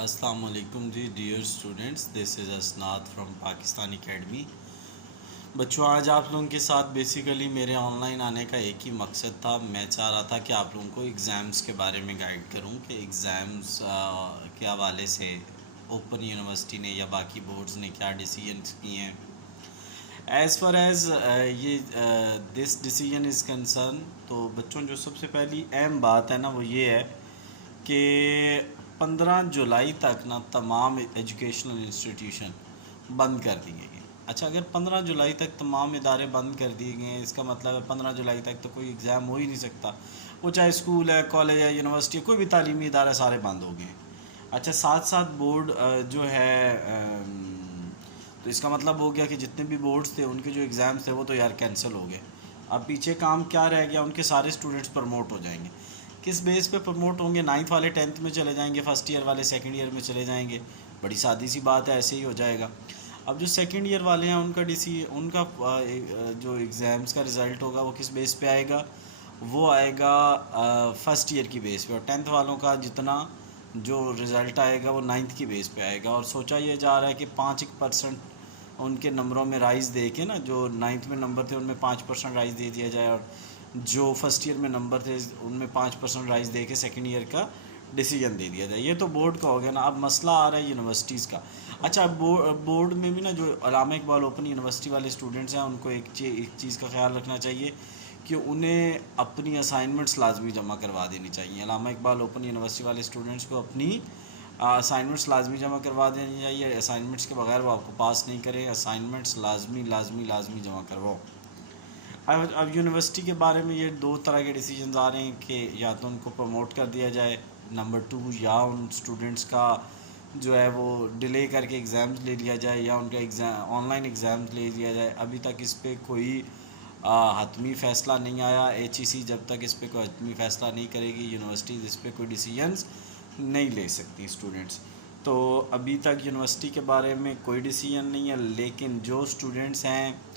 अस्सलाम वालेकुम जी dear students, this is Asnad from Pakistan academy. बच्चों, आज आप लोगों के साथ बेसिकली मेरे ऑनलाइन आने का एक ही मकसद था। मैं चाह रहा था कि आप लोगों को एग्ज़ाम्स के बारे में गाइड करूं कि एग्ज़ाम्स के हवाले से ओपन यूनिवर्सिटी ने या बाकी बोर्ड्स ने क्या डिसीजंस किए हैं। एज़ फार एज़ ये दिस डिसीजन इज़ कंसर्न, तो बच्चों जो सबसे पहली अहम बात है ना वो ये है कि 15 जुलाई तक ना तमाम एजुकेशनल इंस्टीट्यूशन बंद कर दिए गए। अच्छा, अगर 15 जुलाई तक तमाम इदारे बंद कर दिए गए हैं, इसका मतलब है 15 जुलाई तक तो कोई एग्ज़ाम हो ही नहीं सकता। वो चाहे स्कूल है, कॉलेज है, यूनिवर्सिटी है, कोई भी तालीमी इदारा सारे बंद हो गए हैं। अच्छा, साथ साथ बोर्ड जो है तो इसका मतलब हो गया कि जितने भी बोर्ड्स थे उनके जो एग्ज़ाम्स थे वो तो यार कैंसिल हो गए। अब पीछे काम क्या रह गया, उनके सारे स्टूडेंट्स प्रमोट हो जाएंगे। किस बेस पे प्रमोट होंगे? 9th वाले 10th में चले जाएंगे, फर्स्ट ईयर वाले सेकंड ईयर में चले जाएंगे। बड़ी सादी सी बात है, ऐसे ही हो जाएगा। अब जो सेकंड ईयर वाले हैं उनका जो एग्ज़ाम्स का रिज़ल्ट होगा वो किस बेस पे आएगा? वो आएगा फर्स्ट ईयर की बेस पे, और 10th वालों का जितना जो रिज़ल्ट आएगा वो 9th की बेस पे आएगा। और सोचा ये जा रहा है कि 5% उनके नंबरों में राइज़ दे के ना, जो 9th में नंबर थे उनमें 5% राइज़ दे दिया जाए, और जो फर्स्ट ईयर में नंबर थे उनमें 5% राइज़ दे के सेकेंड ईयर का डिसीजन दे दिया जाए। ये तो बोर्ड का हो गया ना। अब मसला आ रहा है यूनिवर्सिटीज़ का। अच्छा, बोर्ड में भी ना जो अल्लामा इकबाल ओपन यूनिवर्सिटी वाले स्टूडेंट्स हैं उनको एक चीज़ का ख्याल रखना चाहिए कि उन्हें अपनी असाइनमेंट्स लाजमी जमा करवा देनी चाहिए। अल्लामा इकबाल ओपन यूनिवर्सिटी वाले स्टूडेंट्स को अपनी असाइनमेंट्स लाजमी जमा करवा देनी चाहिए। असाइनमेंट्स के बगैर वो आपको पास नहीं करें। असाइनमेंट्स लाजमी लाजमी लाजमी जमा करवाओ। अब यूनिवर्सिटी के बारे में ये दो तरह के डिसीजंस आ रहे हैं कि या तो उनको प्रमोट कर दिया जाए, नंबर 2, या उन स्टूडेंट्स का जो है वो डिले करके एग्ज़ाम्स ले लिया जाए, या उनका एग्ज़ाम ऑनलाइन एग्ज़ाम्स ले लिया जाए। अभी तक इस पर कोई हतमी फ़ैसला नहीं आया। HEC जब तक इस पर कोई हतमी फ़ैसला नहीं करेगी, यूनिवर्सिटी इस पर कोई डिसीजंस नहीं ले सकती स्टूडेंट्स। तो अभी तक यूनिवर्सिटी के बारे में कोई डिसीजन नहीं है। लेकिन जो स्टूडेंट्स हैं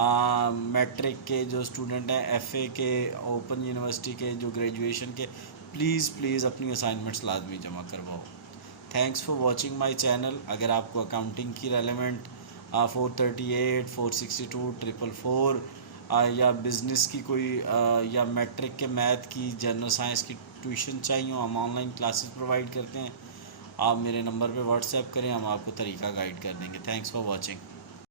मैट्रिक के, जो स्टूडेंट हैं FA के, ओपन यूनिवर्सिटी के, जो ग्रेजुएशन के, प्लीज़ अपनी असाइनमेंट्स लाजमी जमा करवाओ। Thanks for watching my channel. अगर आपको अकाउंटिंग की रेलेवेंट 438, 462, 444 या बिज़नेस की कोई या मैट्रिक के मैथ की, जनरल साइंस की ट्यूशन चाहिए, हम ऑनलाइन क्लासेस प्रोवाइड करते हैं। आप मेरे नंबर पे व्हाट्सएप करें, हम आपको तरीका गाइड कर देंगे। Thanks for watching.